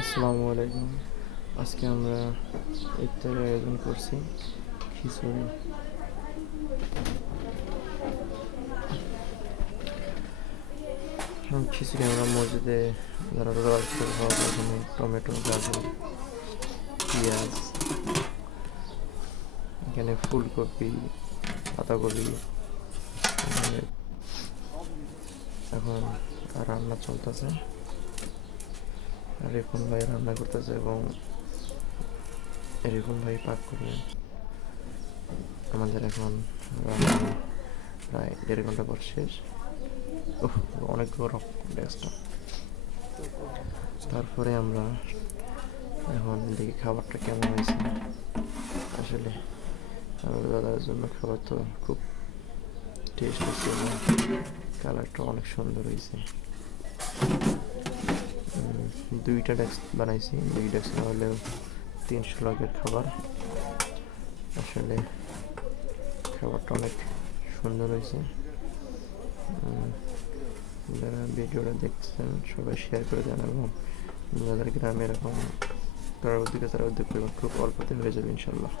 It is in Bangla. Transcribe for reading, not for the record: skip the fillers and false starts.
আসসালামু আলাইকুম। আজকে আমরা ইফতারের আয়োজন করছি খিচুড়ি। খিচুড়ি আমরা মসজিদে যারা রোজা রাখতে খাওয়া এখানে টমেটো, গাজর, পেঁয়াজ, এখানে ফুলকপি, পাতাকপি, এখানে এখন রান্না চলতেছে। রিপন ভাই রান্না করতেছে এবং রিপন ভাই পাক করবেন। আমাদের এখন রান্না প্রায় 1.5 ঘন্টা পর শেষ। অনেক গরম গ্যাসটা। তারপরে আমরা এখন দেখি খাবারটা কেমন হয়েছে। আসলে আমার দাদার জন্য খাবার তো খুব টেস্ট হয়েছে এবং কালারটা অনেক সুন্দর হয়েছে। 2টা ডেস্ক বানাইছি, 2 ডেস্ক না হলেও 300 লোকের খাবার। আসলে খাবারটা অনেক সুন্দর হয়েছে। যারা ভিডিওটা দেখছেন সবাই শেয়ার করে দেন এবং যাদের গ্রামে এরকম করার উদ্যোগ আছে তারা উদ্যোগ করবেন, খুব অল্পতে হয়ে যাবে ইনশাল্লাহ।